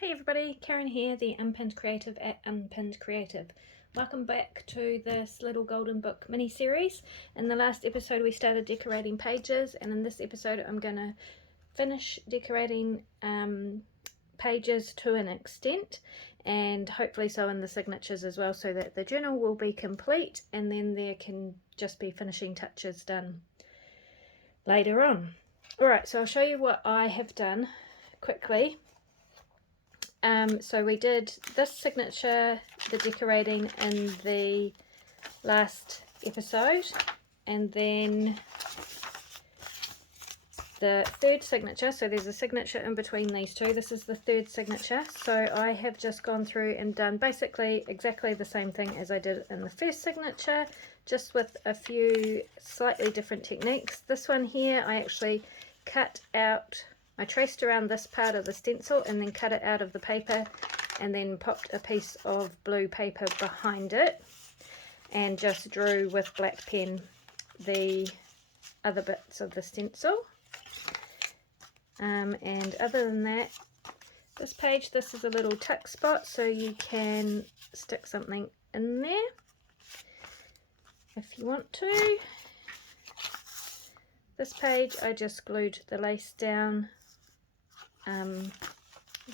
Hey everybody, Karen here, the Unpinned Creative at Unpinned Creative. Welcome back to this little golden book mini-series. In the last episode we started decorating pages, and in this episode I'm going to finish decorating pages to an extent, and hopefully so in the signatures as well, so that the journal will be complete and then there can just be finishing touches done later on. Alright, so I'll show you what I have done quickly. So we did this signature, the decorating, in the last episode, and then the third signature. So there's a signature in between these two. This is the third signature. So I have just gone through and done basically exactly the same thing as I did in the first signature, just with a few slightly different techniques. This one here I actually cut out, I traced around this part of the stencil and then cut it out of the paper, and then popped a piece of blue paper behind it and just drew with black pen the other bits of the stencil. And other than that, this page, this is a little tuck spot, so you can stick something in there if you want to. This page I just glued the lace down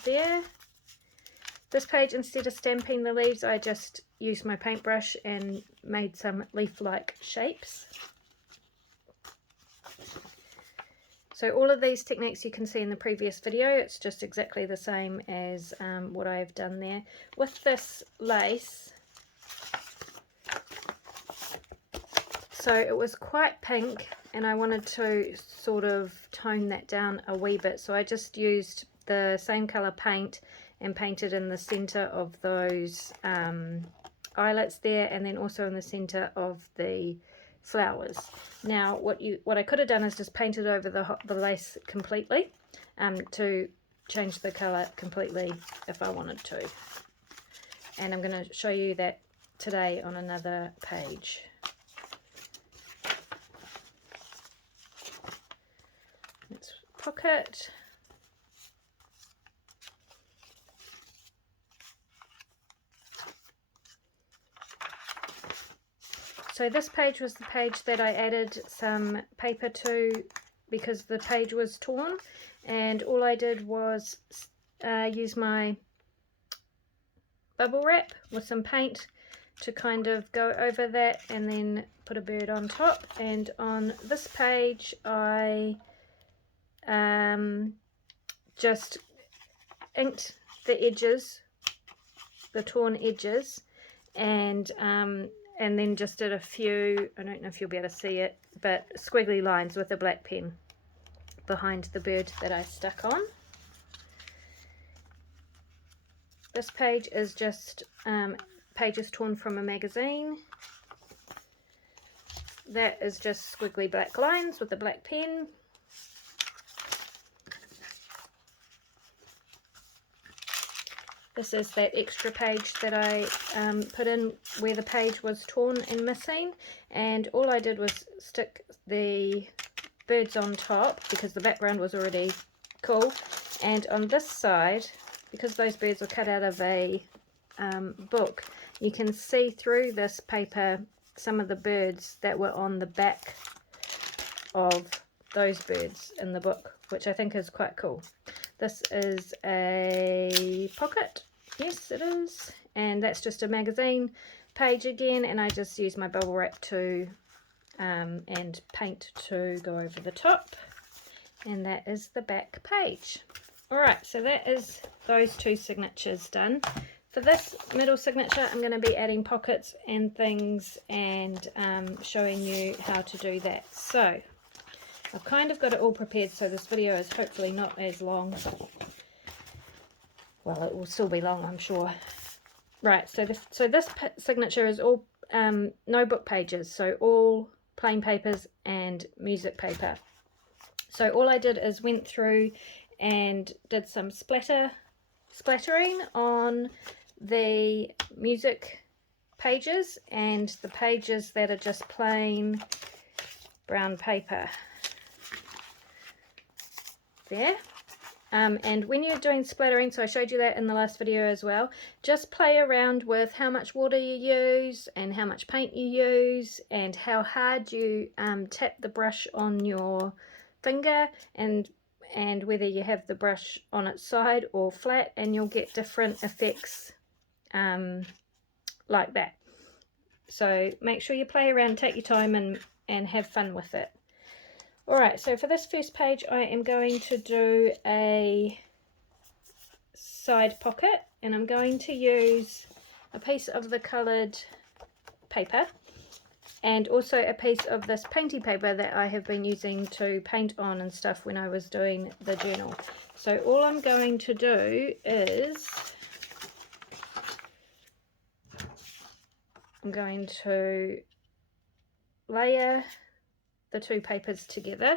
there. This page, instead of stamping the leaves, I just used my paintbrush and made some leaf-like shapes. So all of these techniques you can see in the previous video. It's just exactly the same as what I've done there. With this lace, so it was quite pink and I wanted to sort of tone that down a wee bit, so I just used the same colour paint and painted in the centre of those eyelets there, and then also in the centre of the flowers. Now what I could have done is just painted over the lace completely to change the colour completely if I wanted to, and I'm going to show you that today on another page. Let's pocket. So this page was the page that I added some paper to because the page was torn, and all I did was use my bubble wrap with some paint to kind of go over that and then put a bird on top. And on this page I just inked the edges, the torn edges, and then just did a few, I don't know if you'll be able to see it, but squiggly lines with a black pen behind the bird that I stuck on. This page is just pages torn from a magazine. That is just squiggly black lines with a black pen. This is that extra page that I put in where the page was torn and missing, and all I did was stick the birds on top because the background was already cool. And on this side, because those birds were cut out of a book, you can see through this paper some of the birds that were on the back of those birds in the book, which I think is quite cool. This is a pocket, yes it is, and that's just a magazine page again, and I just use my bubble wrap to and paint to go over the top, and that is the back page. Alright, so that is those two signatures done. For this middle signature I'm going to be adding pockets and things and showing you how to do that. So I've kind of got it all prepared, so this video is hopefully not as long. Well, it will still be long, I'm sure. Right, so this signature is all no book pages, so all plain papers and music paper. So all I did is went through and did some splattering on the music pages and the pages that are just plain brown paper there. And when you're doing splattering, so I showed you that in the last video as well, just play around with how much water you use and how much paint you use and how hard you tap the brush on your finger, and whether you have the brush on its side or flat, and you'll get different effects like that. So make sure you play around, take your time, and have fun with it. Alright, so for this first page I am going to do a side pocket, and I'm going to use a piece of the coloured paper and also a piece of this painty paper that I have been using to paint on and stuff when I was doing the journal. So all I'm going to do is I'm going to layer the two papers together,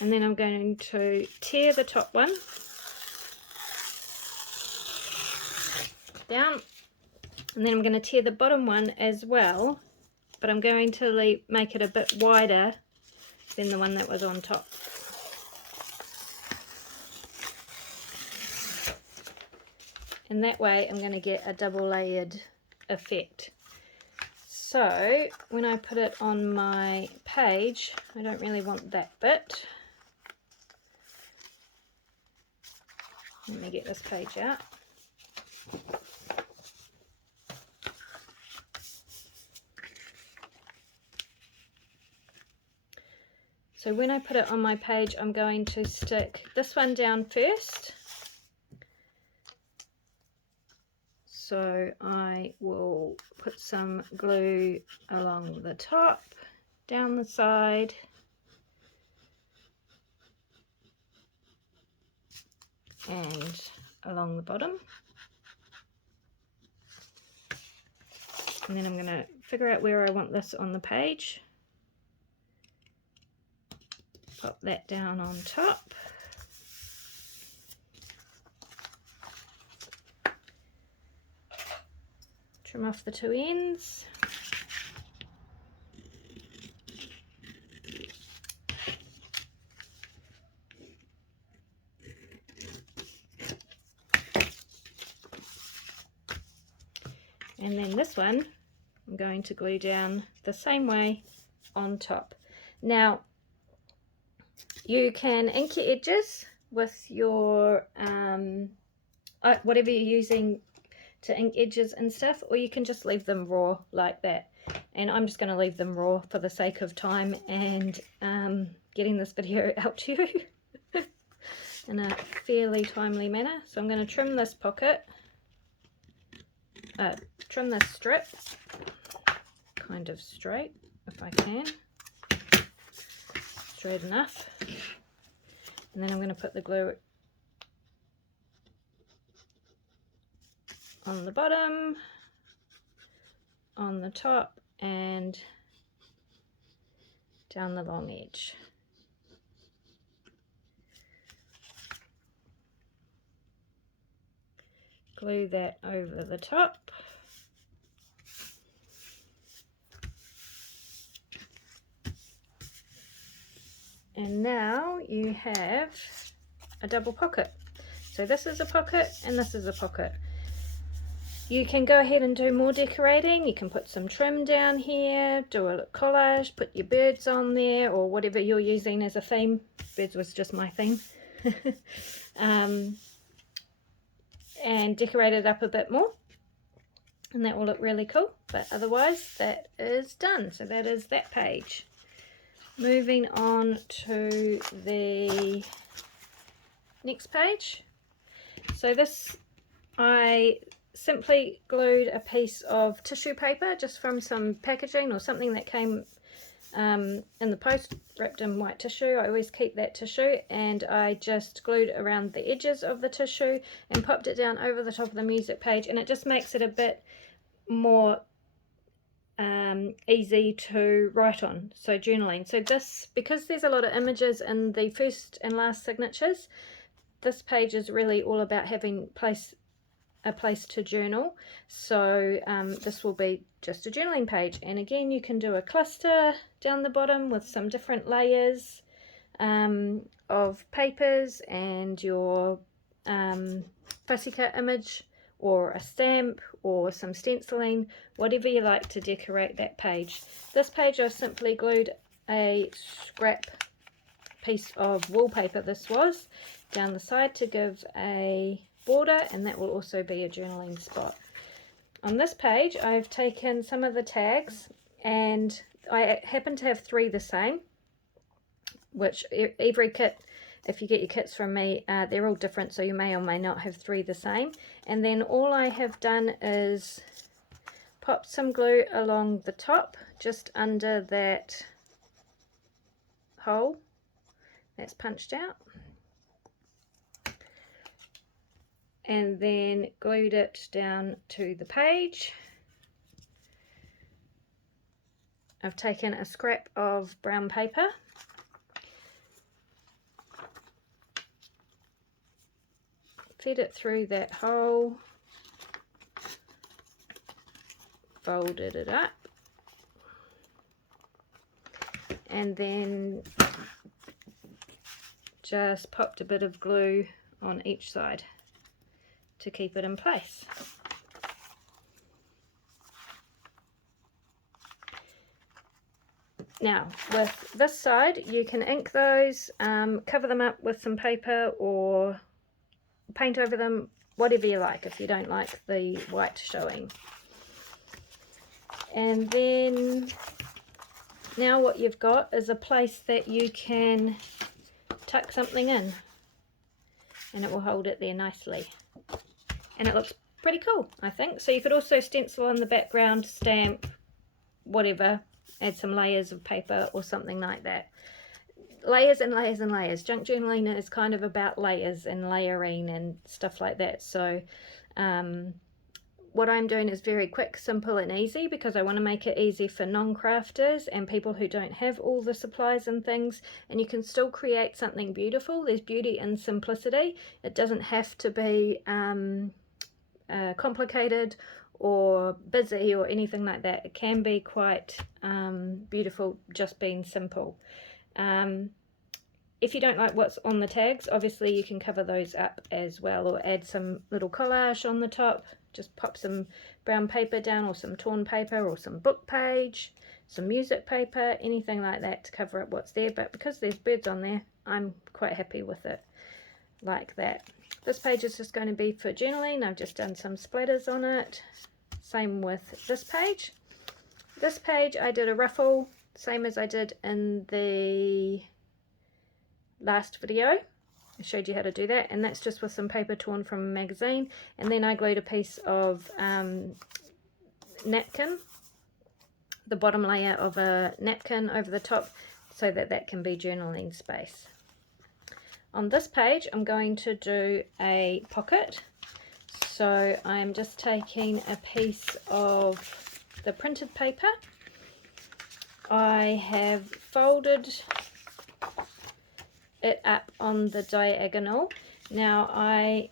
and then I'm going to tear the top one down, and then I'm going to tear the bottom one as well, but I'm going to make it a bit wider than the one that was on top. And that way I'm going to get a double layered effect. So when I put it on my page, I don't really want that bit. Let me get this page out. So when I put it on my page, I'm going to stick this one down first. So I will put some glue along the top, down the side, and along the bottom. And then I'm going to figure out where I want this on the page. Pop that down on top. Trim off the two ends. And then this one I'm going to glue down the same way on top. Now you can ink your edges with your whatever you're using to ink edges and stuff, or you can just leave them raw like that. And I'm just going to leave them raw for the sake of time and getting this video out to you in a fairly timely manner. So I'm going to trim this pocket, trim this strip kind of straight if I can, straight enough, and then I'm going to put the glue on the bottom, on the top, and down the long edge. Glue that over the top. And now you have a double pocket. So this is a pocket and this is a pocket. You can go ahead and do more decorating. You can put some trim down here, do a collage, put your birds on there, or whatever you're using as a theme. Birds was just my theme. And decorate it up a bit more, and that will look really cool. But otherwise that is done. So that is that page. Moving on to the next page. So this, I simply glued a piece of tissue paper just from some packaging or something that came in the post, wrapped in white tissue. I always keep that tissue, and I just glued around the edges of the tissue and popped it down over the top of the music page, and it just makes it a bit more easy to write on. So journaling. So this, because there's a lot of images in the first and last signatures, this page is really all about having a place to journal. So this will be just a journaling page, and again you can do a cluster down the bottom with some different layers. of papers and your pussycat image or a stamp or some stenciling, whatever you like to decorate that page. This page I've simply glued a scrap piece of wallpaper, this was, down the side to give a border, and that will also be a journaling spot. On this page I've taken some of the tags, and I happen to have 3 the same, which every kit, if you get your kits from me, they're all different, so you may or may not have 3 the same. And then all I have done is pop some glue along the top, just under that hole that's punched out, and then glued it down to the page. I've taken a scrap of brown paper, fed it through that hole, folded it up, and then just popped a bit of glue on each side to keep it in place. Now with this side you can ink those, cover them up with some paper or paint over them, whatever you like if you don't like the white showing. And then now what you've got is a place that you can tuck something in, and it will hold it there nicely, and it looks pretty cool, I think. So you could also stencil on the background, stamp, whatever, add some layers of paper or something like that. Layers and layers and layers. Junk journaling is kind of about layers and layering and stuff like that. So what I'm doing is very quick, simple and easy, because I want to make it easy for non-crafters and people who don't have all the supplies and things, and you can still create something beautiful. There's beauty in simplicity. It doesn't have to be complicated or busy or anything like that. It can be quite beautiful just being simple. If you don't like what's on the tags, obviously you can cover those up as well, or add some little collage on the top. Just pop some brown paper down, or some torn paper, or some book page, some music paper, anything like that to cover up what's there. But because there's birds on there, I'm quite happy with it like that. This page is just going to be for journaling. I've just done some splatters on it. Same with this page. This page I did a ruffle, same as I did in the last video. I showed you how to do that, and that's just with some paper torn from a magazine, and then I glued a piece of napkin, the bottom layer of a napkin over the top, so that that can be journaling space. On this page I'm going to do a pocket, so I'm just taking a piece of the printed paper. I have folded it up on the diagonal. Now I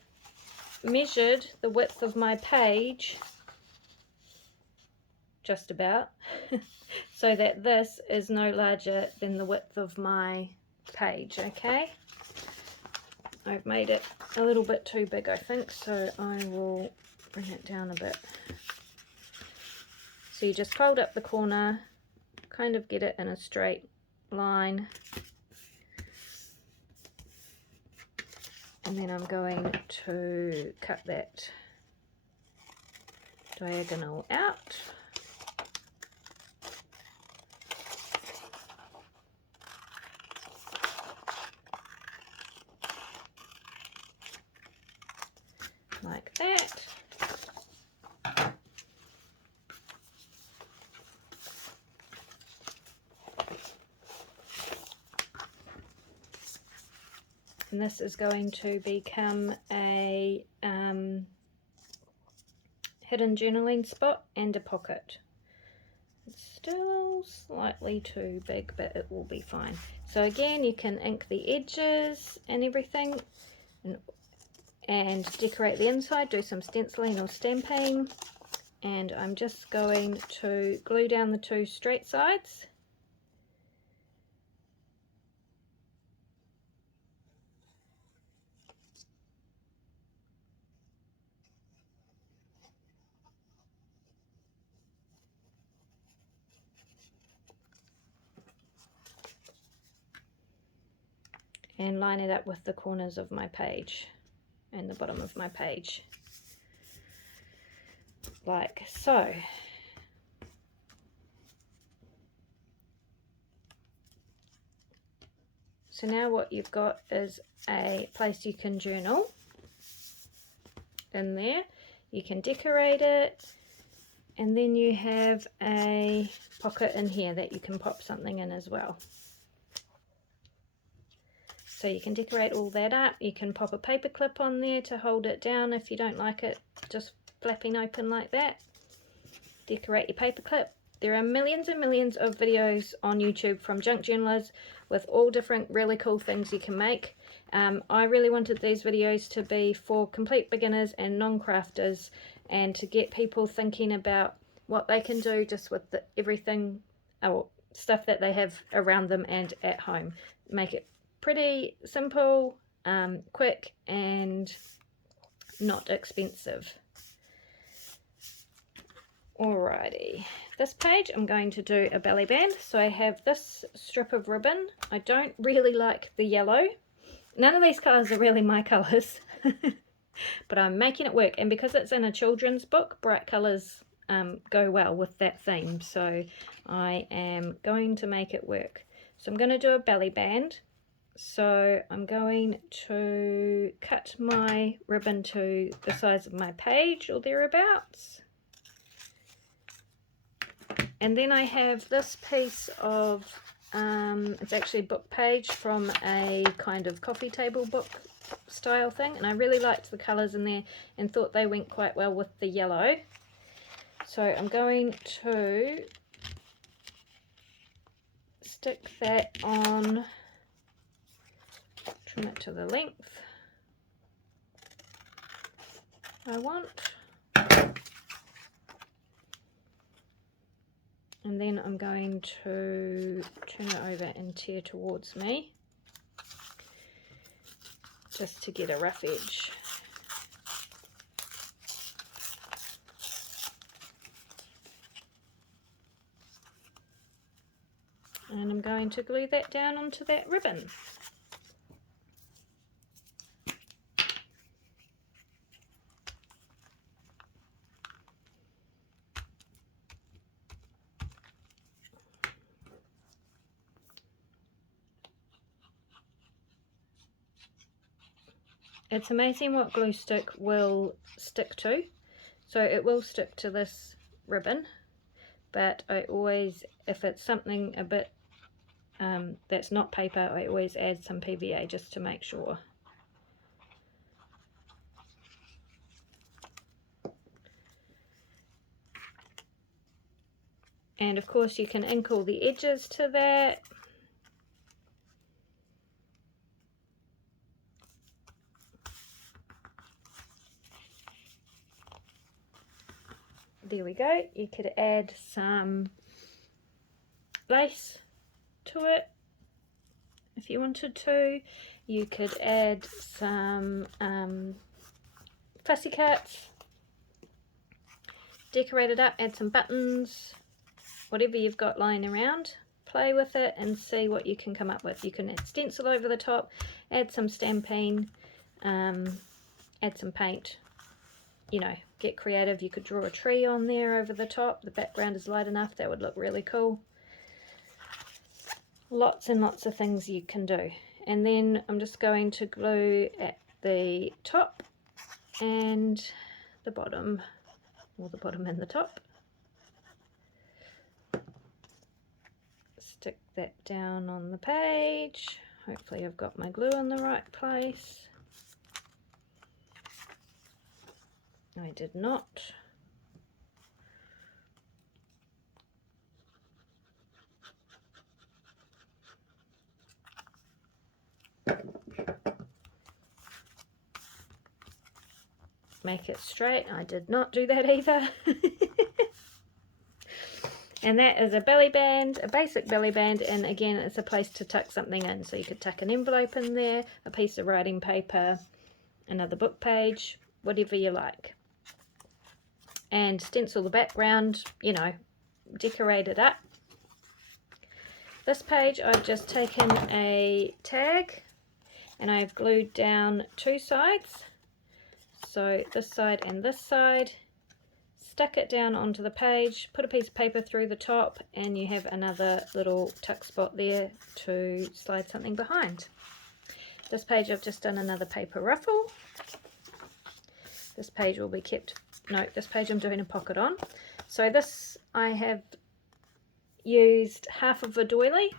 measured the width of my page just about so that this is no larger than the width of my page. Okay, I've made it a little bit too big, I think, so I will bring it down a bit. So you just fold up the corner, kind of get it in a straight line, and then I'm going to cut that diagonal out. Like that. And this is going to become a hidden journaling spot and a pocket. It's still slightly too big, but it will be fine. So again, you can ink the edges and everything, and decorate the inside, do some stenciling or stamping. And I'm just going to glue down the 2 straight sides. and line it up with the corners of my page and the bottom of my page, like so. So now what you've got is a place you can journal in there. You can decorate it, and then you have a pocket in here that you can pop something in as well. So you can decorate all that up. You can pop a paper clip on there to hold it down if you don't like it just flapping open like that. Decorate your paper clip. There are millions and millions of videos on YouTube from junk journalers with all different really cool things you can make. I really wanted these videos to be for complete beginners and non-crafters, and to get people thinking about what they can do just with everything or stuff that they have around them and at home. Make it pretty simple, quick, and not expensive. Alrighty, this page I'm going to do a belly band. So I have this strip of ribbon. I don't really like the yellow. None of these colours are really my colours, but I'm making it work. And because it's in a children's book, bright colours go well with that theme. So I am going to make it work. So I'm going to do a belly band. So I'm going to cut my ribbon to the size of my page or thereabouts. And then I have this piece of, it's actually a book page from a kind of coffee table book style thing. And I really liked the colours in there and thought they went quite well with the yellow. So I'm going to stick that on, trim it to the length I want. And then I'm going to turn it over and tear towards me, just to get a rough edge. And I'm going to glue that down onto that ribbon. It's amazing what glue stick will stick to. So it will stick to this ribbon, but I always, if it's something a bit that's not paper, I always add some PVA just to make sure. And of course you can ink all the edges to that. There we go. You could add some lace to it if you wanted to. You could add some fussy cuts, decorate it up, add some buttons, whatever you've got lying around. Play with it and see what you can come up with. You can add stencil over the top, add some stamping, add some paint, you know, get creative. You could draw a tree on there over the top. The background is light enough, that would look really cool. Lots and lots of things you can do. And then I'm just going to glue at the top and the bottom, or the bottom and the top. Stick that down on the page. Hopefully I've got my glue in the right place. I did not. Make it straight. I did not do that either. And that is a belly band, a basic belly band, and again it's a place to tuck something in. So you could tuck an envelope in there, a piece of writing paper, another book page, whatever you like. And stencil the background, you know, decorate it up. This page I've just taken a tag and I've glued down 2 sides, so this side and this side, stuck it down onto the page, put a piece of paper through the top, and you have another little tuck spot there to slide something behind. This page I've just done another paper ruffle. This page will be kept, no, this page I'm doing a pocket on. So this I have used half of a doily,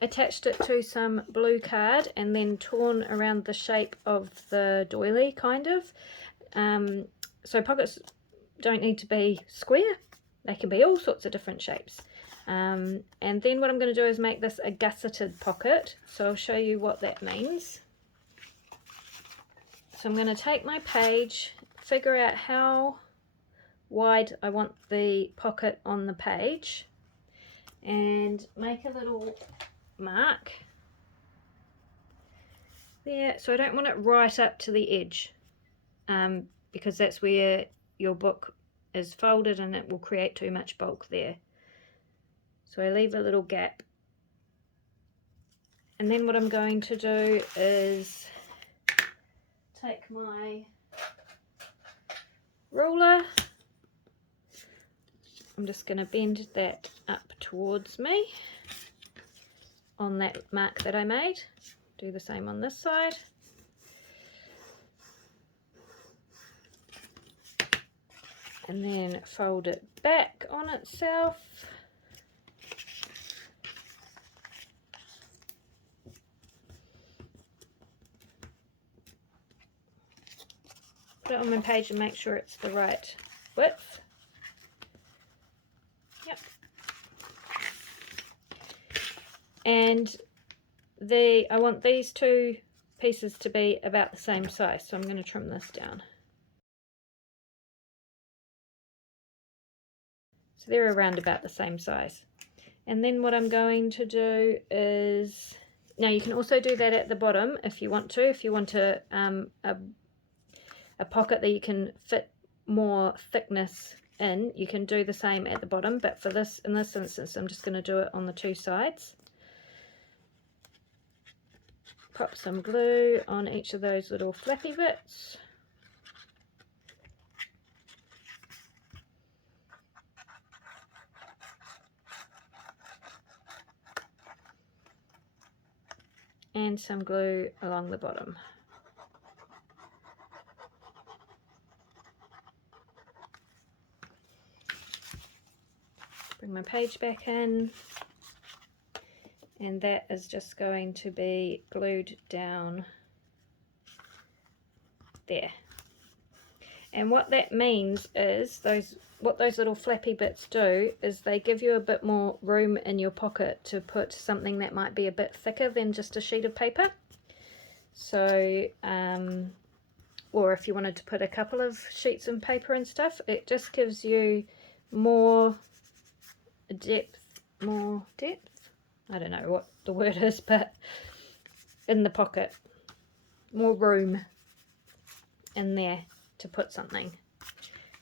attached it to some blue card, and then torn around the shape of the doily, kind of. So pockets don't need to be square, they can be all sorts of different shapes. And then what I'm going to do is make this a gusseted pocket, so I'll show you what that means. So I'm going to take my page, figure out how wide I want the pocket on the page, and make a little mark there. So I don't want it right up to the edge, because that's where your book is folded and it will create too much bulk there. So I leave a little gap, and then what I'm going to do is take my ruler. I'm just going to bend that up towards me on that mark that I made. Do the same on this side. And then fold it back on itself. Put it on my page and make sure it's the right width. Yep. And I want these 2 pieces to be about the same size, so I'm going to trim this down. So they're around about the same size. And then what I'm going to do is, now you can also do that at the bottom if you want to. If you want a pocket that you can fit more thickness in, you can do the same at the bottom. But for this, in this instance, I'm just going to do it on the 2 sides. Pop some glue on each of those little flappy bits. And some glue along the bottom. Bring my page back in, and that is just going to be glued down there. And what that means is what those little flappy bits do is they give you a bit more room in your pocket to put something that might be a bit thicker than just a sheet of paper. So or if you wanted to put a couple of sheets of paper and stuff, it just gives you more depth, I don't know what the word is, but in the pocket, more room in there to put something.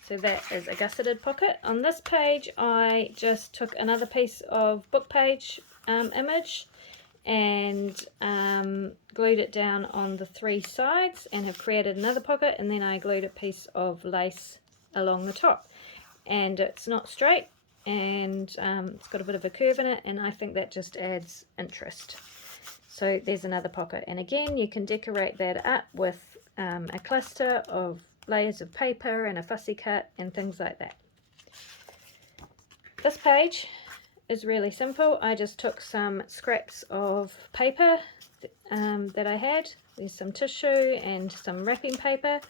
So that is a gusseted pocket. On this page I just took another piece of book page image and glued it down on the 3 sides and have created another pocket, and then I glued a piece of lace along the top, and it's not straight, and it's got a bit of a curve in it, and I think that just adds interest. So there's another pocket, and again you can decorate that up with a cluster of layers of paper and a fussy cut and things like that. This page is really simple. I just took some scraps of paper that I had. There's some tissue and some wrapping paper,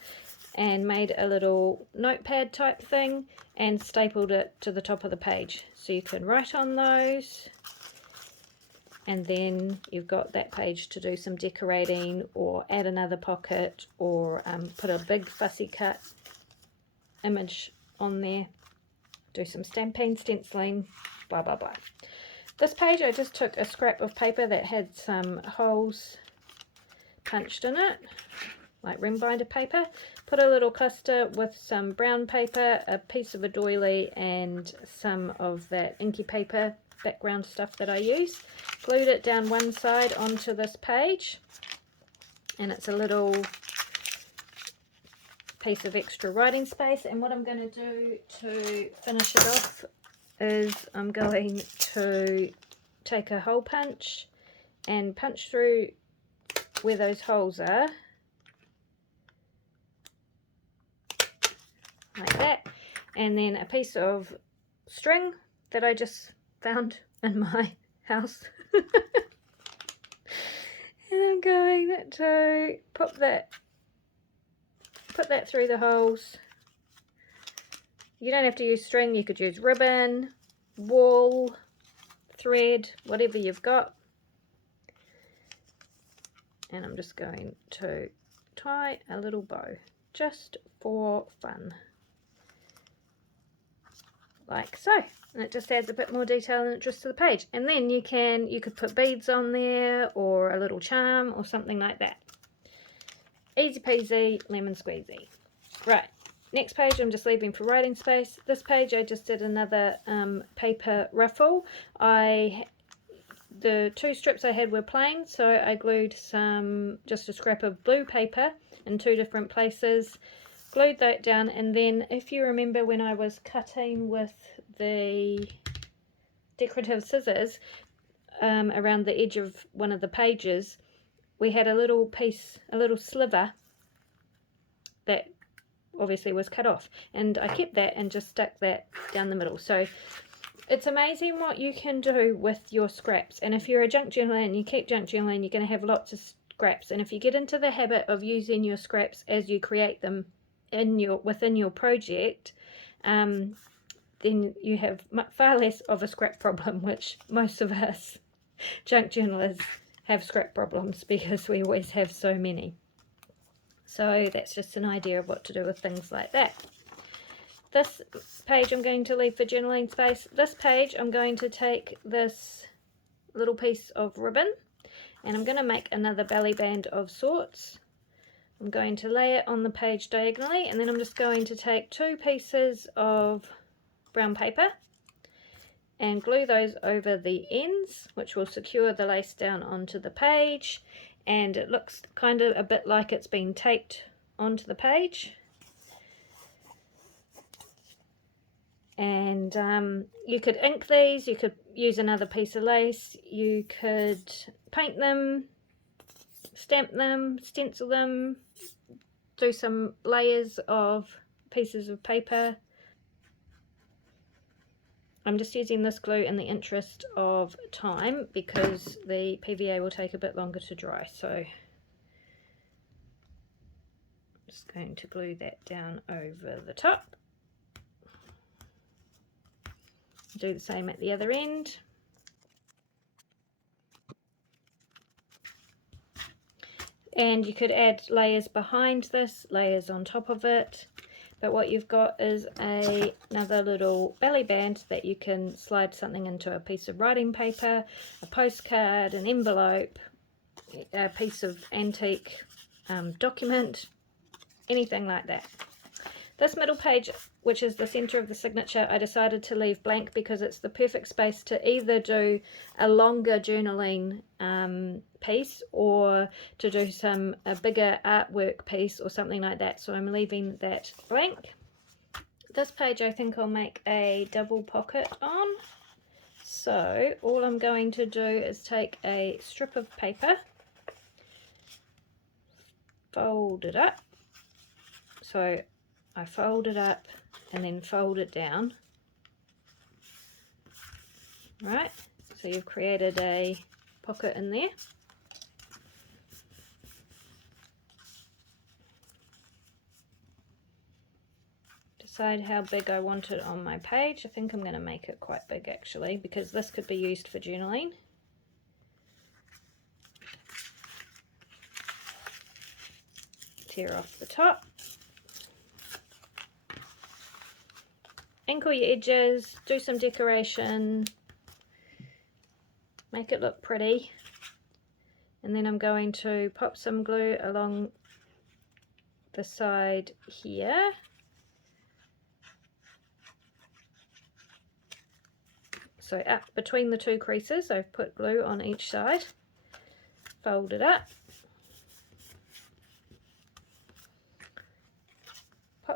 and made a little notepad type thing and stapled it to the top of the page, so you can write on those, and then you've got that page to do some decorating or add another pocket, or put a big fussy cut image on there, do some stamping, stenciling, blah blah blah. This page I just took a scrap of paper that had some holes punched in it, like ring binder paper, put a little cluster with some brown paper, a piece of a doily, and some of that inky paper background stuff that I use. Glued it down one side onto this page, and it's a little piece of extra writing space. And what I'm going to do to finish it off is I'm going to take a hole punch and punch through where those holes are, like that, and then a piece of string that I just found in my house and I'm going to put that through the holes. You don't have to use string, you could use ribbon, wool, thread, whatever you've got. And I'm just going to tie a little bow just for fun, like so, and it just adds a bit more detail and interest to the page. And then you could put beads on there or a little charm or something like that. Easy peasy, lemon squeezy. Right, next page I'm just leaving for writing space. This page I just did another paper ruffle. The two strips I had were plain, so I glued just a scrap of blue paper in two different places, glued that down, and then if you remember when I was cutting with the decorative scissors around the edge of one of the pages, we had a little sliver that obviously was cut off, and I kept that and just stuck that down the middle. So it's amazing what you can do with your scraps. And if you're a junk journaler and you keep junk journaling, you're going to have lots of scraps, and if you get into the habit of using your scraps as you create them within your project, then you have far less of a scrap problem, which most of us junk journalers have scrap problems because we always have so many. So that's just an idea of what to do with things like that. This page I'm going to leave for journaling space. This page I'm going to take this little piece of ribbon and I'm going to make another belly band of sorts. I'm going to lay it on the page diagonally, and then I'm just going to take two pieces of brown paper and glue those over the ends, which will secure the lace down onto the page, and it looks kind of a bit like it's been taped onto the page. And you could ink these, you could use another piece of lace, you could paint them, stamp them, stencil them, do some layers of pieces of paper. I'm just using this glue in the interest of time because the PVA will take a bit longer to dry, so I'm just going to glue that down over the top. Do the same at the other end. And you could add layers behind this, layers on top of it, but what you've got is another little belly band that you can slide something into, a piece of writing paper, a postcard, an envelope, a piece of antique document, anything like that. This middle page, which is the center of the signature, I decided to leave blank because it's the perfect space to either do a longer journaling piece or to do a bigger artwork piece or something like that. So I'm leaving that blank. This page I think I'll make a double pocket on. So all I'm going to do is take a strip of paper, fold it up. So I fold it up and then fold it down. Right, so you've created a pocket in there. Decide how big I want it on my page. I think I'm going to make it quite big actually, because this could be used for journaling. Tear off the top. Ink all your edges, do some decoration, make it look pretty, and then I'm going to pop some glue along the side here. So up between the two creases I've put glue on each side, fold it up,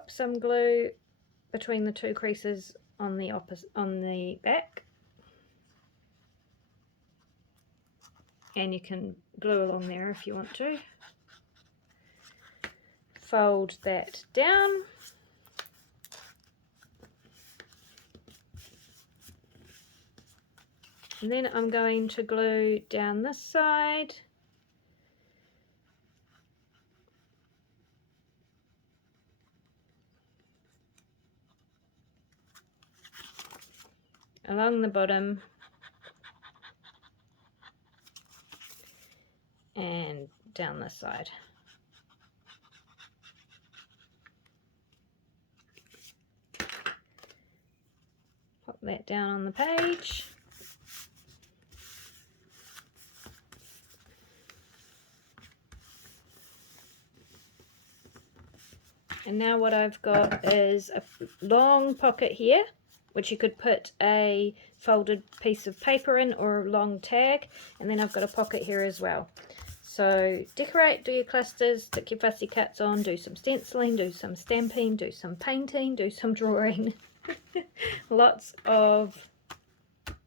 pop some glue between the two creases on the back, and you can glue along there if you want to. Fold that down, and then I'm going to glue down this side. Along the bottom and down this side. Pop that down on the page. And now what I've got is a long pocket here, which you could put a folded piece of paper in or a long tag, and then I've got a pocket here as well. So decorate, do your clusters, stick your fussy cuts on, do some stenciling, do some stamping, do some painting, do some drawing. Lots of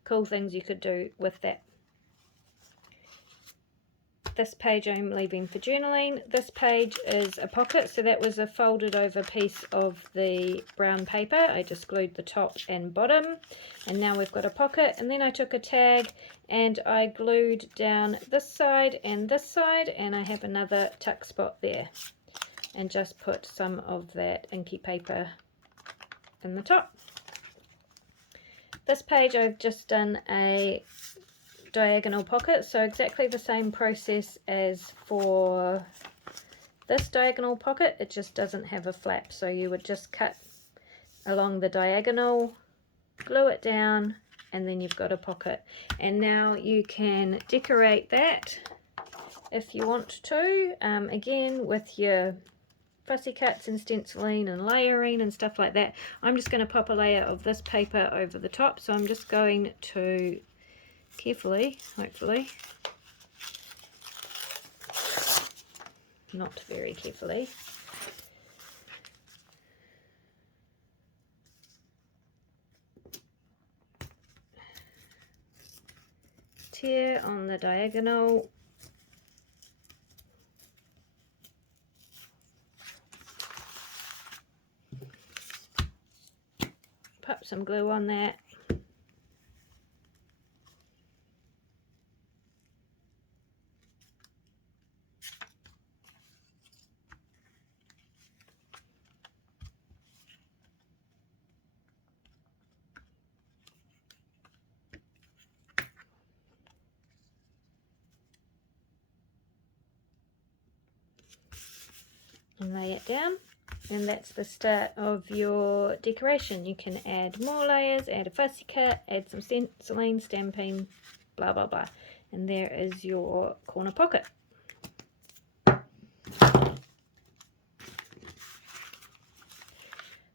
cool things you could do with that. This page I'm leaving for journaling. This page is a pocket, so that was a folded over piece of the brown paper. I just glued the top and bottom, and now we've got a pocket. And then I took a tag and I glued down this side, and I have another tuck spot there, and just put some of that inky paper in the top. This page I've just done a diagonal pocket, so exactly the same process as for this diagonal pocket, it just doesn't have a flap. So you would just cut along the diagonal, glue it down, and then you've got a pocket. And now you can decorate that if you want to, again with your fussy cuts and stenciling and layering and stuff like that. I'm just going to pop a layer of this paper over the top, so I'm just going to carefully, hopefully, not very carefully, tear on the diagonal, pop some glue on that. And lay it down, and that's the start of your decoration. You can add more layers, add a fussy cut, add some stenciling, stamping, blah blah blah, and there is your corner pocket.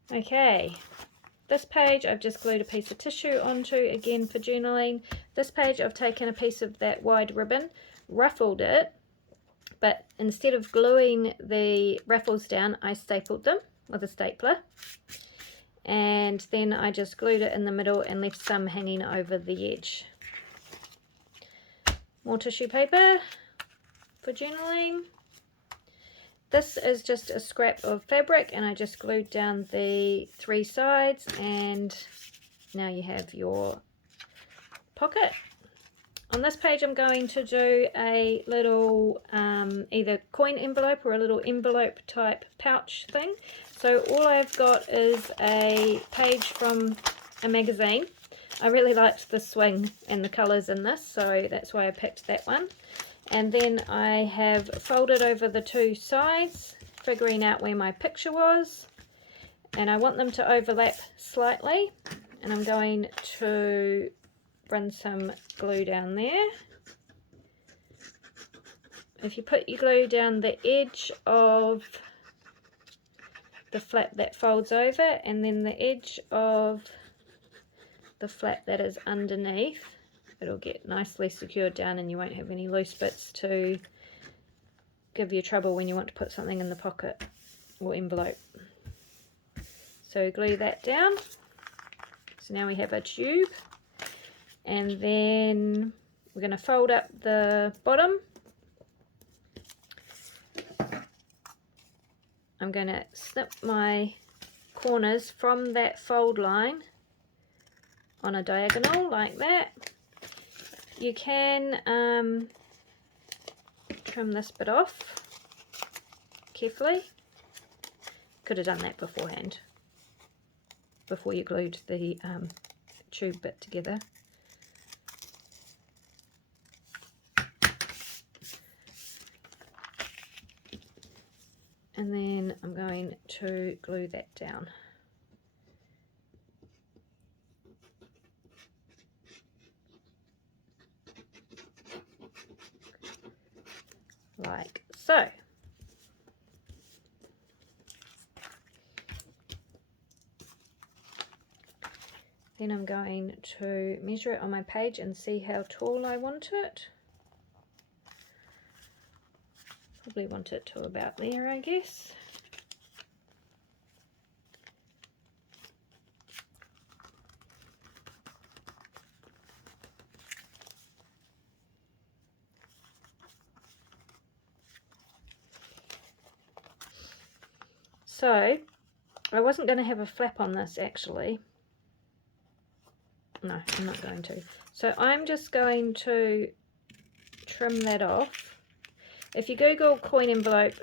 Okay, this page I've just glued a piece of tissue onto, again for journaling. This page I've taken a piece of that wide ribbon, ruffled it, but instead of gluing the ruffles down, I stapled them with a stapler, and then I just glued it in the middle and left some hanging over the edge. More tissue paper for journaling. This is just a scrap of fabric, and I just glued down the three sides, and now you have your pocket. On this page I'm going to do a little either coin envelope or a little envelope type pouch thing. So all I've got is a page from a magazine. I really liked the swing and the colours in this, so that's why I picked that one. And then I have folded over the two sides, figuring out where my picture was, and I want them to overlap slightly, and I'm going to run some glue down there. If you put your glue down the edge of the flap that folds over, and then the edge of the flap that is underneath, it'll get nicely secured down and you won't have any loose bits to give you trouble when you want to put something in the pocket or envelope. So glue that down. So now we have a tube, and then we're going to fold up the bottom. I'm going to snip my corners from that fold line on a diagonal like that. You can trim this bit off carefully. Could have done that beforehand, before you glued the tube bit together. And then I'm going to glue that down. Like so. Then I'm going to measure it on my page and see how tall I want it. Probably want it to about there, I guess. So, I wasn't going to have a flap on this actually. No, I'm not going to. So I'm just going to trim that off. If you Google coin envelope,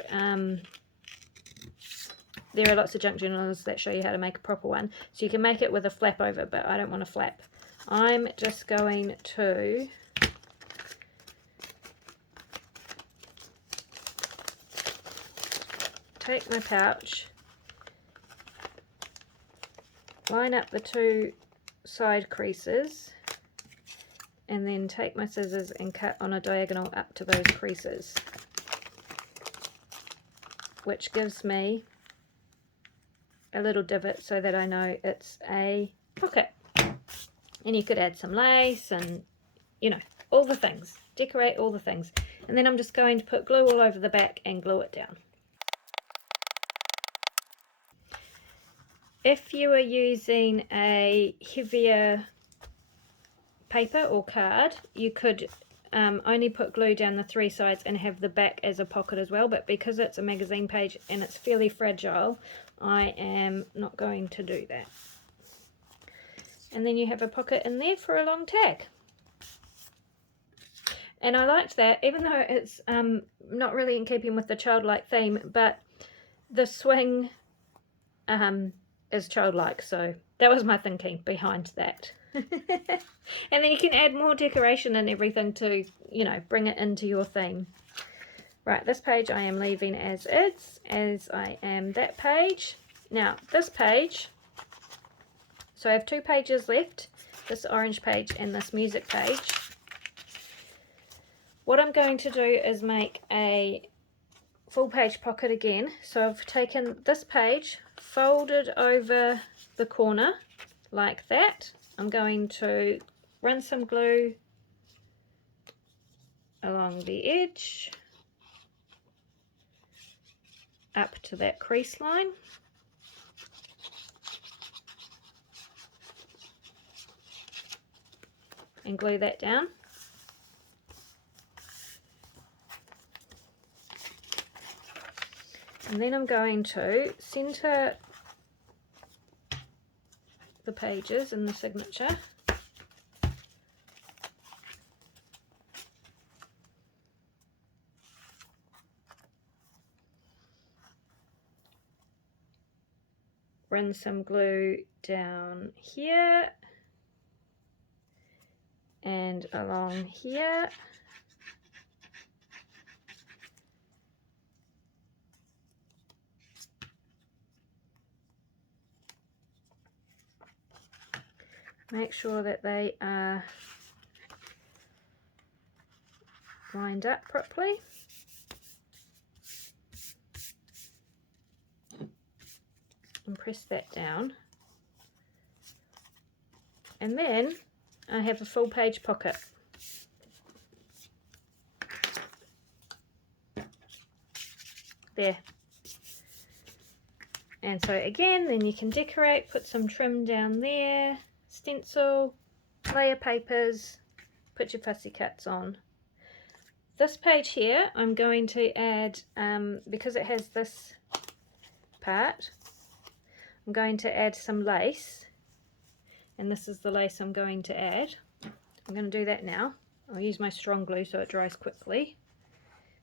there are lots of junk journals that show you how to make a proper one. So you can make it with a flap over, but I don't want a flap. I'm just going to take my pouch, line up the two side creases, and then take my scissors and cut on a diagonal up to those creases, which gives me a little divot so that I know it's a pocket. And you could add some lace and, you know, all the things, decorate all the things. And then I'm just going to put glue all over the back and glue it down. If you are using a heavier paper or card, you could only put glue down the three sides and have the back as a pocket as well, but because it's a magazine page and it's fairly fragile, I am not going to do that. And then you have a pocket in there for a long tag. And I liked that, even though it's not really in keeping with the childlike theme, but the swing is childlike, so that was my thinking behind that. And then you can add more decoration and everything to, you know, bring it into your theme. Right, this page I am leaving as is, as I am that page. Now, this page, so I have two pages left, this orange page and this music page. What I'm going to do is make a full page pocket again. So I've taken this page, folded over the corner like that. I'm going to run some glue along the edge up to that crease line. And glue that down. And then I'm going to center the pages in the signature. Run some glue down here and along here. Make sure that they are lined up properly. And press that down. And then I have a full page pocket. There. And so again, then you can decorate, put some trim down there, stencil, layer papers, put your fussy cuts on. This page here, I'm going to add, because it has this part, I'm going to add some lace. And this is the lace I'm going to add. I'm going to do that now. I'll use my strong glue so it dries quickly,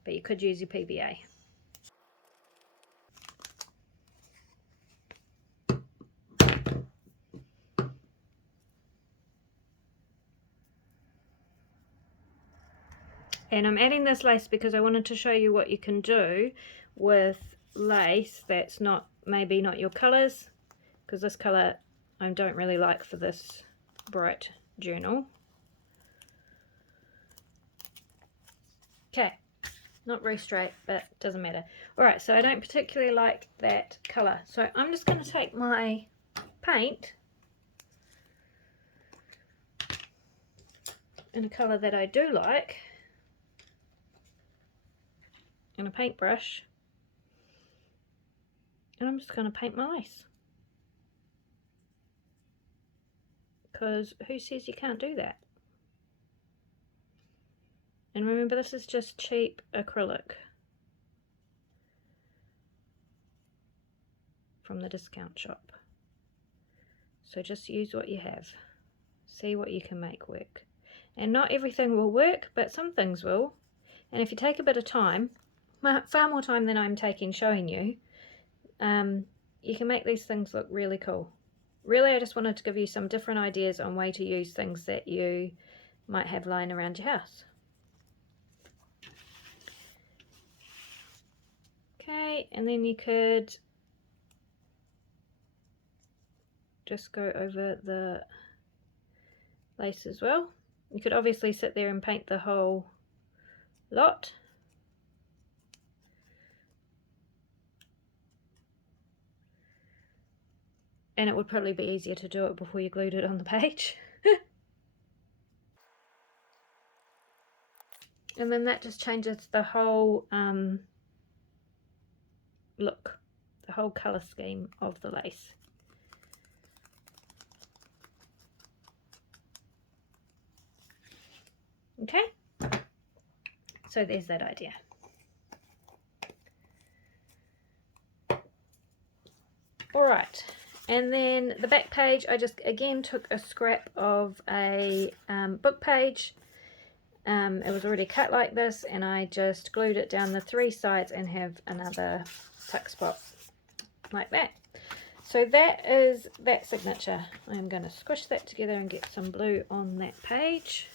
but you could use your PVA. And I'm adding this lace because I wanted to show you what you can do with lace that's maybe not your colours, because this colour I don't really like for this bright journal. Okay, not very straight, but doesn't matter. Alright, so I don't particularly like that colour, so I'm just going to take my paint in a colour that I do like, and a paintbrush, and I'm just going to paint my lace. Because who says you can't do that? And remember, this is just cheap acrylic from the discount shop. So just use what you have. See what you can make work. And not everything will work, but some things will. And if you take a bit of time, far more time than I'm taking showing you, you can make these things look really cool. Really, I just wanted to give you some different ideas on way to use things that you might have lying around your house. Okay, and then you could just go over the lace as well. You could obviously sit there and paint the whole lot. And it would probably be easier to do it before you glued it on the page. And then that just changes the whole look, the whole colour scheme of the lace. Okay, so there's that idea. Alright, and then the back page, I just again took a scrap of a book page. It was already cut like this, and I just glued it down the 3 sides and have another tuck spot like that. So that is that signature. I'm going to squish that together and get some blue on that page.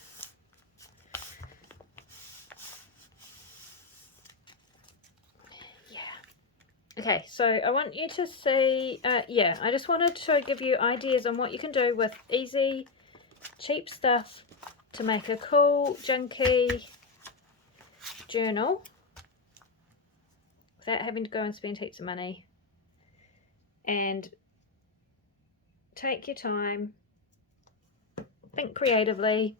Okay, so I want you to see, I just wanted to give you ideas on what you can do with easy, cheap stuff to make a cool, junky journal without having to go and spend heaps of money. And take your time, think creatively,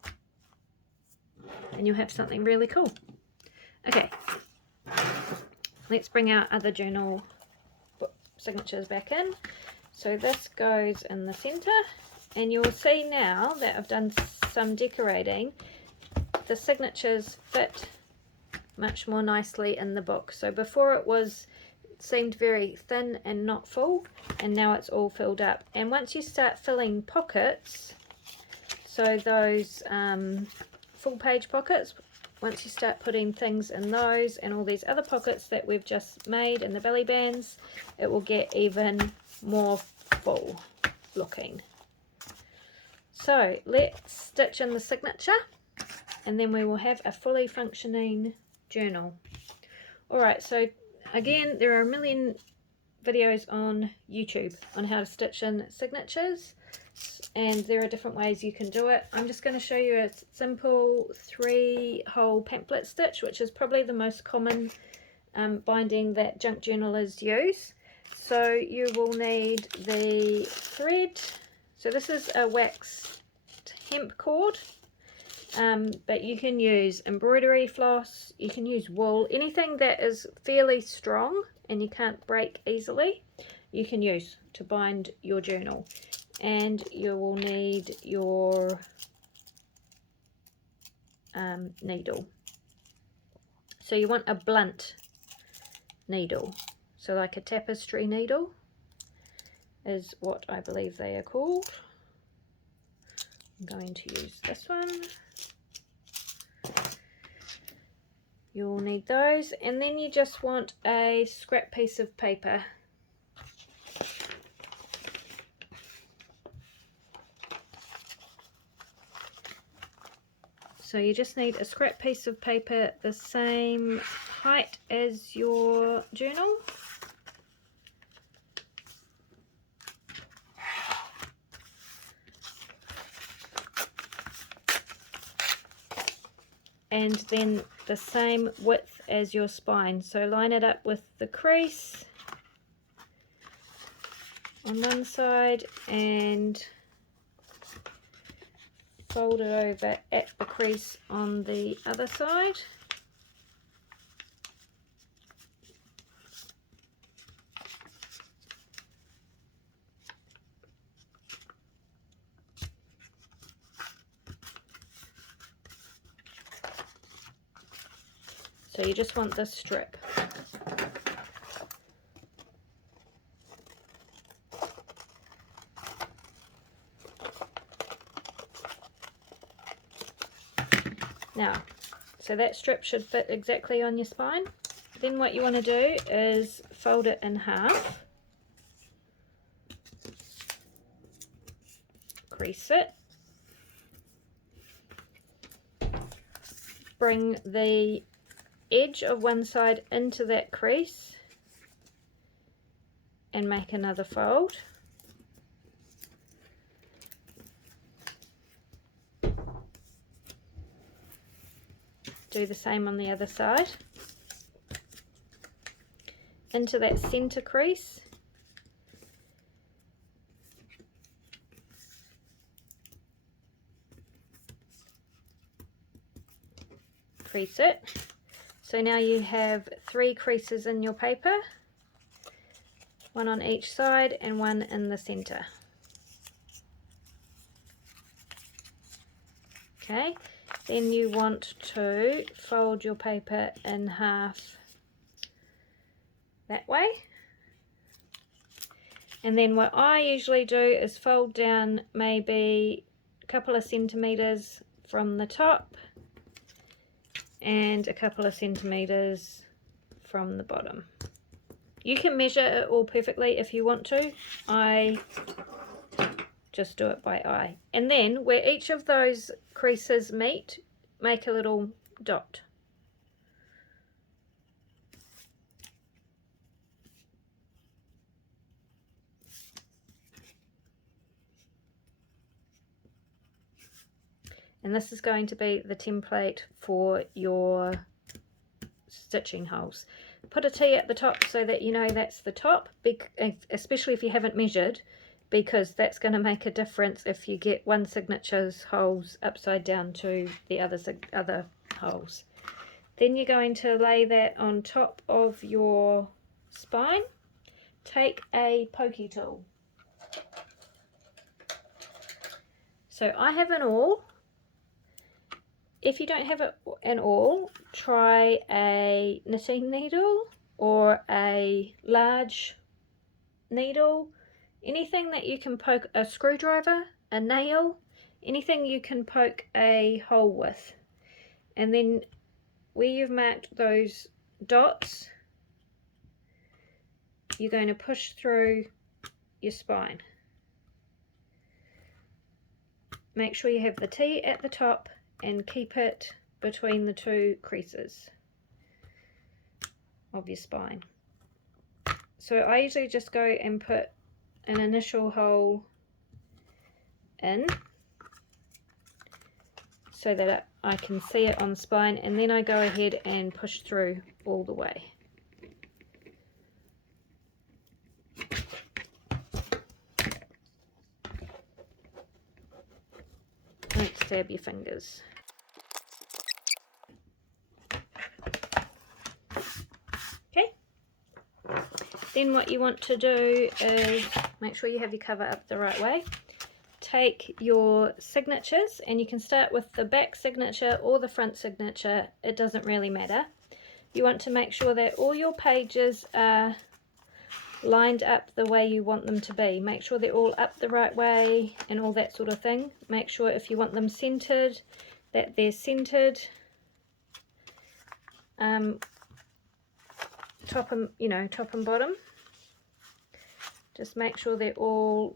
and you'll have something really cool. Okay. Let's bring our other journal signatures back in. So this goes in the center, and you'll see now that I've done some decorating, the signatures fit much more nicely in the book. So before it seemed very thin and not full, and now it's all filled up. And once you start filling pockets, so those full page pockets, once you start putting things in those and all these other pockets that we've just made in the belly bands, it will get even more full looking. So let's stitch in the signature, and then we will have a fully functioning journal. Alright, so again, there are a million videos on YouTube on how to stitch in signatures, and there are different ways you can do it. I'm just going to show you a simple 3-hole pamphlet stitch, which is probably the most common binding that junk journalers use. So you will need the thread. So this is a waxed hemp cord, but you can use embroidery floss, you can use wool, anything that is fairly strong and you can't break easily. you can use to bind your journal. And you will need your needle. So you want a blunt needle, so like a tapestry needle is what I believe they are called. I'm going to use this one. You'll need those, and then you just want a scrap piece of paper. So you just need a scrap piece of paper the same height as your journal. And then the same width as your spine. So line it up with the crease on one side and fold it over at the crease on the other side. So you just want this strip. Now, so that strip should fit exactly on your spine. Then what you want to do is fold it in half, crease it, bring the edge of one side into that crease and make another fold. Do the same on the other side. Into that center crease, crease it. So now you have 3 creases in your paper, one on each side and one in the center. Okay, then you want to fold your paper in half that way. And then what I usually do is fold down maybe a couple of centimeters from the top and a couple of centimeters from the bottom. You can measure it all perfectly if you want to. I just do it by eye. And then where each of those creases meet, make a little dot. And this is going to be the template for your stitching holes. Put a T at the top so that you know that's the top, especially if you haven't measured, because that's going to make a difference if you get one signature's holes upside down to the other holes. Then you're going to lay that on top of your spine. Take a pokey tool. So I have an awl. If you don't have an awl, try a knitting needle or a large needle. Anything that you can poke, a screwdriver, a nail, anything you can poke a hole with. And then where you've marked those dots, you're going to push through your spine. Make sure you have the T at the top and keep it between the 2 creases of your spine. So I usually just go and put an initial hole in so that I can see it on the spine, and then I go ahead and push through all the way. Don't stab your fingers. Okay, Then what you want to do is make sure you have your cover up the right way. Take your signatures, and you can start with the back signature or the front signature, it doesn't really matter. You want to make sure that all your pages are lined up the way you want them to be. Make sure they're all up the right way and all that sort of thing. Make sure if you want them centered, that they're centered. Top and bottom. Just make sure they're all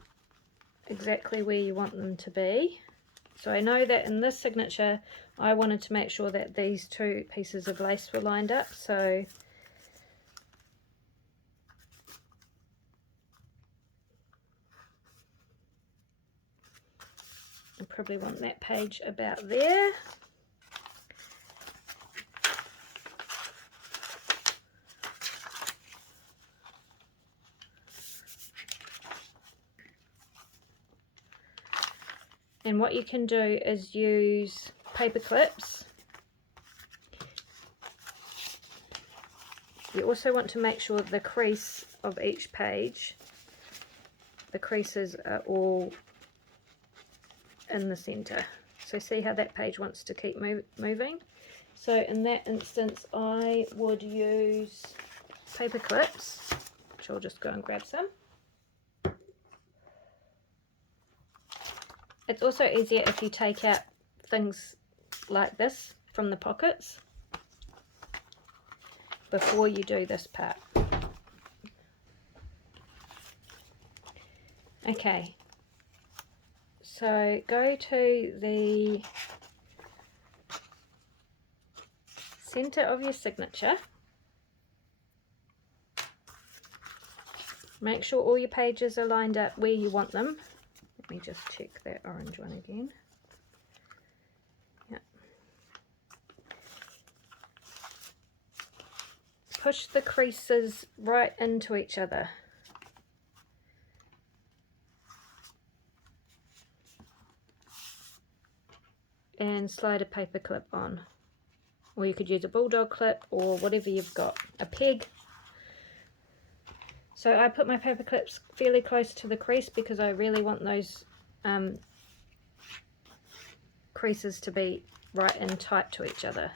exactly where you want them to be. So I know that in this signature I wanted to make sure that these two pieces of lace were lined up, so I probably want that page about there. And what you can do is use paper clips. You also want to make sure the crease of each page, the creases are all in the center. So see how that page wants to keep moving? So in that instance I would use paper clips, which I'll just go and grab some. It's also easier if you take out things like this from the pockets before you do this part. Okay, so go to the center of your signature. Make sure all your pages are lined up where you want them. Let me just check that orange one again. Yep. Push the creases right into each other. And slide a paper clip on. Or you could use a bulldog clip or whatever you've got, a peg. So I put my paper clips fairly close to the crease because I really want those creases to be right and tight to each other.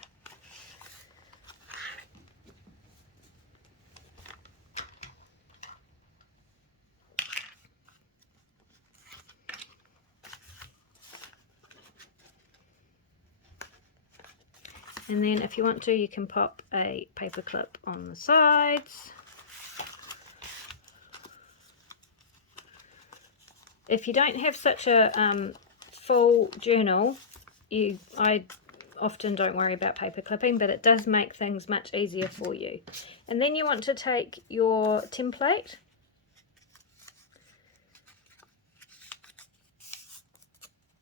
And then if you want to, you can pop a paper clip on the sides. If you don't have such a full journal, I often don't worry about paper clipping, but it does make things much easier for you. And then you want to take your template,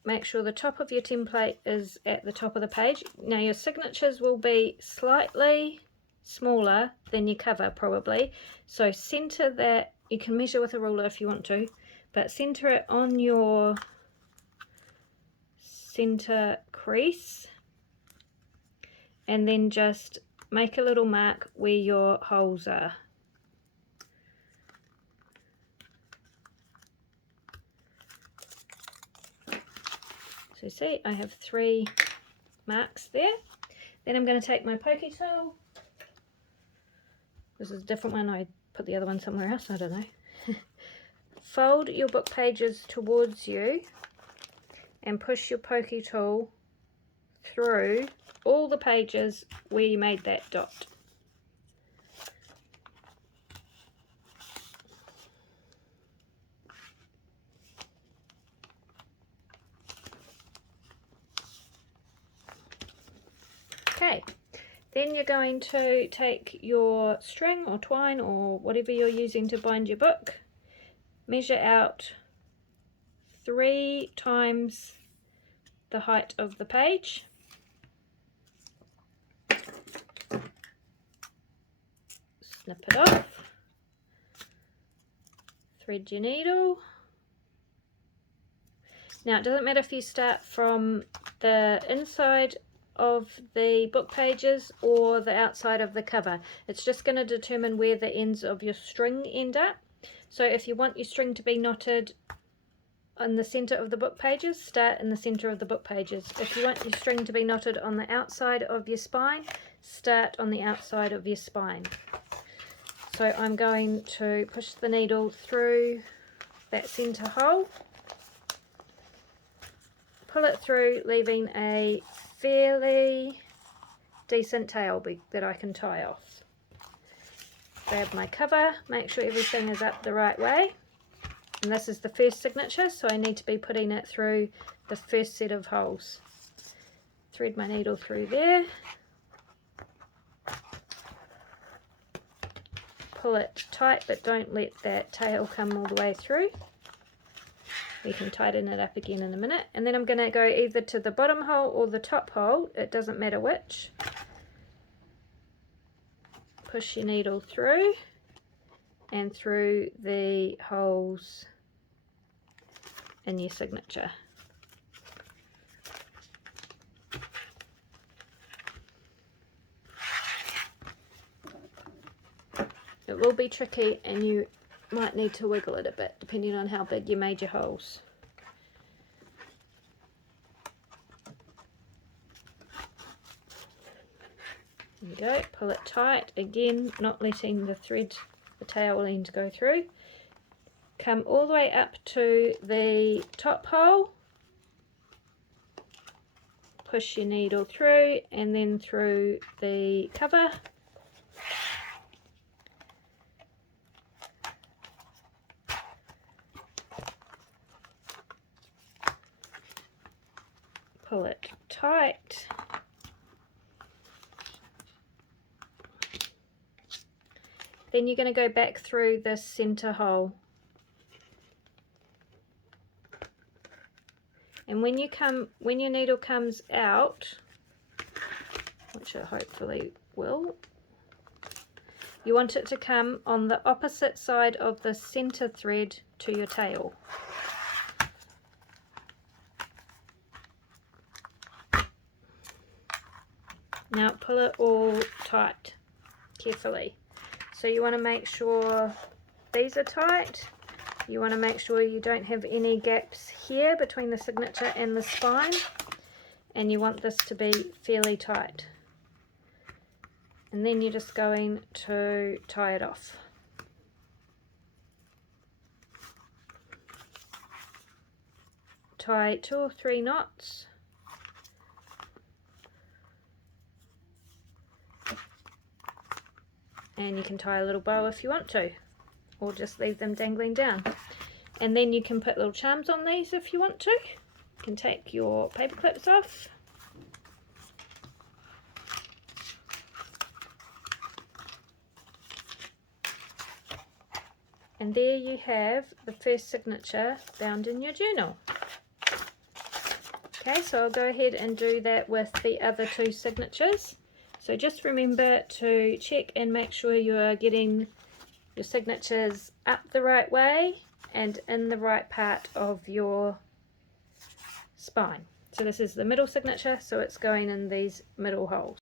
make sure the top of your template is at the top of the page. Now your signatures will be slightly smaller than your cover probably, so center that. You can measure with a ruler if you want to, but center it on your center crease and then just make a little mark where your holes are. So see, I have 3 marks there. Then I'm going to take my pokey tool. This is a different one, I put the other one somewhere else, I don't know. Fold your book pages towards you and push your pokey tool through all the pages where you made that dot. Okay, then you're going to take your string or twine or whatever you're using to bind your book, measure out 3 times the height of the page. Snip it off, thread your needle. Now it doesn't matter if you start from the inside of the book pages or the outside of the cover. It's just going to determine where the ends of your string end up. So if you want your string to be knotted in the center of the book pages, start in the center of the book pages. If you want your string to be knotted on the outside of your spine, start on the outside of your spine. So I'm going to push the needle through that center hole, pull it through, leaving a fairly decent tail that I can tie off. Grab my cover, make sure everything is up the right way. And this is the first signature, so I need to be putting it through the first set of holes. Thread my needle through there. Pull it tight, but don't let that tail come all the way through. We can tighten it up again in a minute. And then I'm going to go either to the bottom hole or the top hole, it doesn't matter which. Push your needle through and through the holes in your signature. It will be tricky and you might need to wiggle it a bit depending on how big you made your holes. There you go, pull it tight, again not letting the thread, the tail end go through. Come all the way up to the top hole, push your needle through and then through the cover. Pull it tight. Then you're going to go back through this center hole. And when your needle comes out, which it hopefully will, you want it to come on the opposite side of the center thread to your tail. Now pull it all tight, carefully. So you want to make sure these are tight. You want to make sure you don't have any gaps here between the signature and the spine. And you want this to be fairly tight. And then you're just going to tie it off. Tie 2 or 3 knots. And you can tie a little bow if you want to, or just leave them dangling down. And then you can put little charms on these if you want to. You can take your paper clips off. And there you have the first signature bound in your journal. Okay, so I'll go ahead and do that with the other 2 signatures. So just remember to check and make sure you are getting your signatures up the right way and in the right part of your spine. So this is the middle signature, so it's going in these middle holes.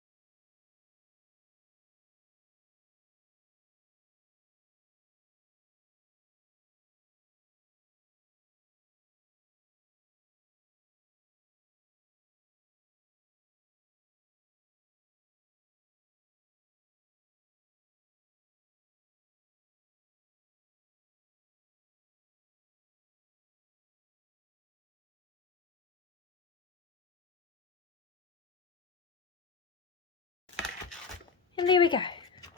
And there we go.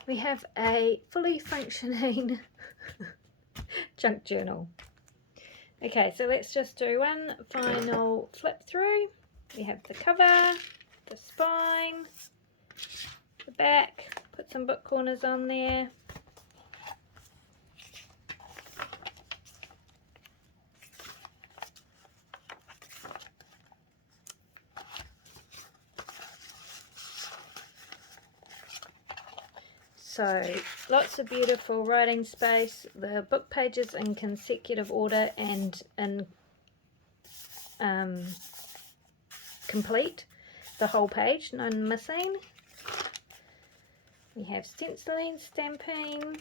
We have a fully functioning junk journal. Okay, so let's just do one final flip through. We have the cover, the spine, the back, put some book corners on there. So lots of beautiful writing space, the book pages in consecutive order and in complete. the whole page, none missing. We have stenciling, stamping,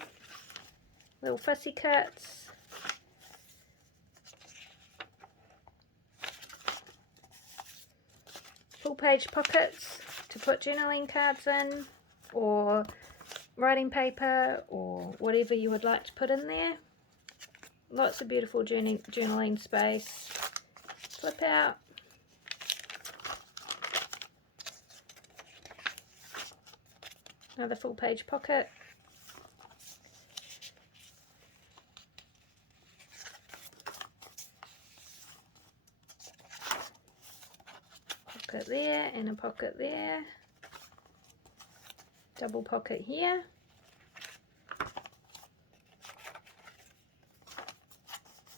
little fussy cuts, full page pockets to put journaling cards in, or writing paper, or whatever you would like to put in there. Lots of beautiful journaling space. Flip out. Another full page pocket. Pocket there and a pocket there. Double pocket here.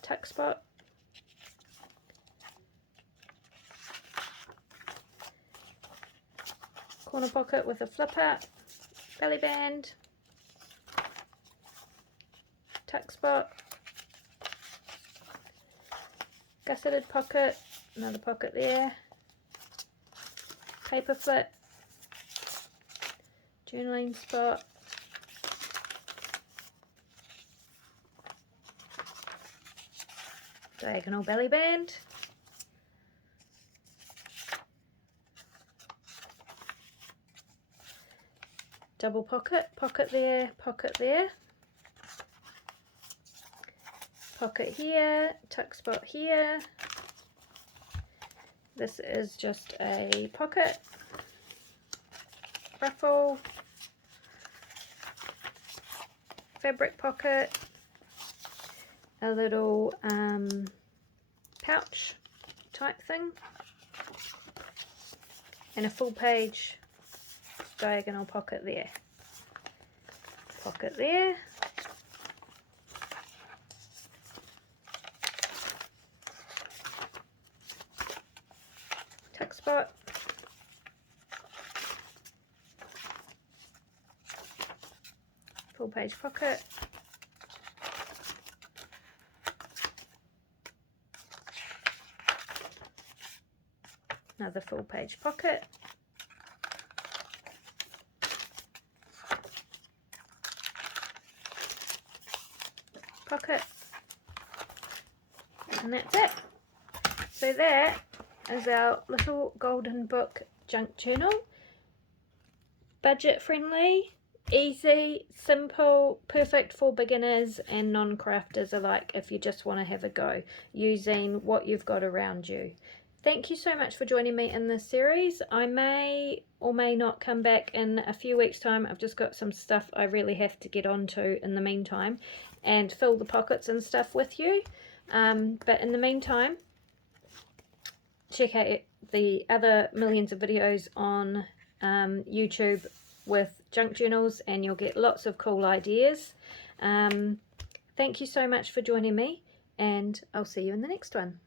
Tuck spot. Corner pocket with a flipper. Belly band. Tuck spot. Gusseted pocket. Another pocket there. Paper flip. Journaling spot. Diagonal belly band. Double pocket, pocket there, pocket there. Pocket here, tuck spot here. This is just a pocket. Ruffle. Fabric pocket. A little pouch type thing. And a full page diagonal pocket there. Pocket there. Tuck spot. Full page pocket. Another full page pocket. Pocket. And that's it. So that is our little golden book junk journal. Budget friendly, easy, simple, perfect for beginners and non-crafters alike if you just want to have a go using what you've got around you. Thank you so much for joining me in this series. I may or may not come back in a few weeks' time. I've just got some stuff I really have to get onto in the meantime and fill the pockets and stuff with you. But in the meantime, check out the other millions of videos on YouTube with junk journals and you'll get lots of cool ideas. Thank you so much for joining me and I'll see you in the next one.